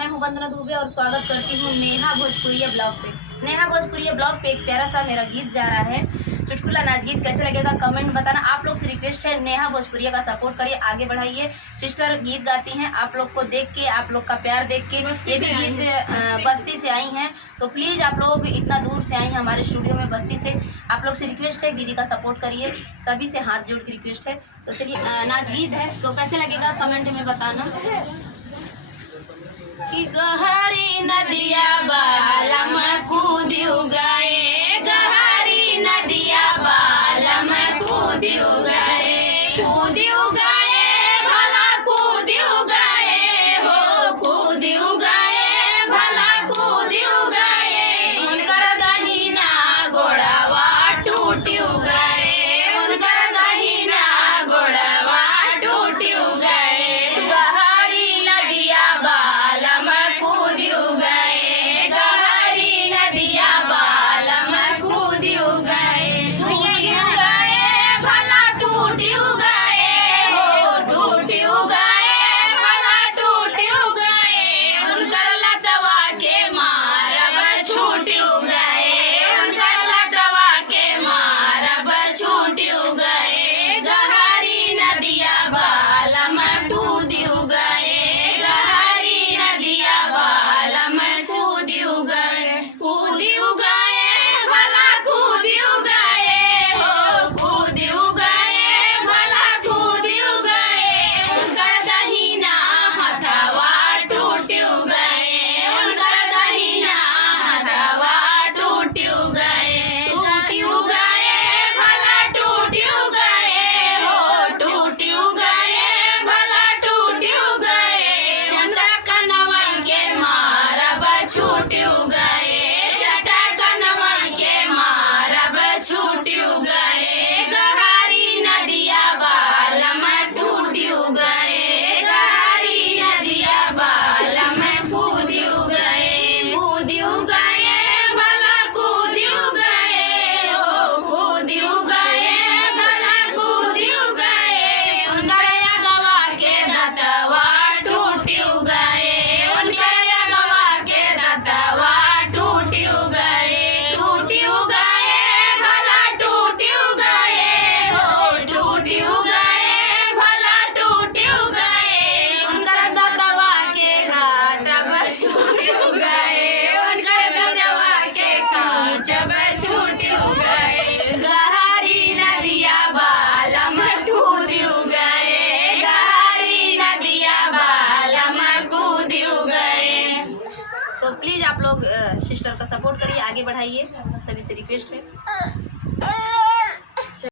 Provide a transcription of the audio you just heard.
मैं हूं वंदना दुबे और स्वागत करती हूं नेहा भोजपुरिया ब्लॉग पे। नेहा भोजपुरिया ब्लॉग पे एक प्यारा सा मेरा गीत जा रहा है, चुटकुला नाच गीत। कैसे लगेगा कमेंट बताना। आप लोग से रिक्वेस्ट है, नेहा भोजपुरिया का सपोर्ट करिए, आगे बढ़ाइए। सिस्टर गीत गाती हैं, आप लोग को देख के, आप लोग का प्यार देख के ये भी गीत बस्ती से आई हैं, तो प्लीज़ आप लोग इतना दूर से आई हैं हमारे स्टूडियो में बस्ती से। आप लोग से रिक्वेस्ट है, दीदी का सपोर्ट करिए, सभी से हाथ जोड़ के रिक्वेस्ट है। तो चलिए नाच गीत है, तो कैसे लगेगा कमेंट में बताना। कि गहरी नदिया बालम कूदियो गए, गहरी नदिया बालम कूदियो गए, कूदियो गए भला कूदियो गए हो, कूदियो गए भला कूदियो गए। उनकर दहिना गोड़वा टूटियो गए, उनकर दहिना गोड़वा टूटियो गए। गहरी नदिया बालम कूदियो गए, गहरी नदिया बालम कूदियो गए, टूटियो गए भला टूटियो गए हो, टूटियो गए भला टूटियो गए। उनकर लतवा के मारब छूटियो गए, उनकर लतवा के मारब छूटियो गए। गहरी नदिया बालम कूदियो गए, गहरी नदिया बालम कूदियो गए, कूदियो गए भला कूदियो गए हो, कूदियो गए भला कूदियो गए। उनकर दहिना हथवा टूटियो गए, उनकर दहिना हथवा टूटियो गए, टूटियो गए भला टूटियो गए हो, टूटियो गए भला टूटियो गए। चटक नवई के मारब छूटियो गए, चटक नवई के मारब छूटियो गए। गहरी नदिया बालम कूदियो गए, गहरी नदिया बालम कूदियो गए, कूदियो गए भला कूदियो गए हो, कूदियो गए भला कूदियो गए। उनकर अगवा के दतवा टूटियो गए, उनकर अगवा के दतवा टूटियो गए, टूटियो गए भला टूटियो गए हो, टूटियो गए भला टूटियो गए। उनकर दतवा के काटब छूटियो गए, उनकर दतवा के काटब छूटियो गए। गहरी नदिया बालम कूदियो गए, गहरी नदिया बालम कूदियो गए। तो प्लीज़ आप लोग सिस्टर का सपोर्ट करिए, आगे बढ़ाइए, सभी से रिक्वेस्ट है।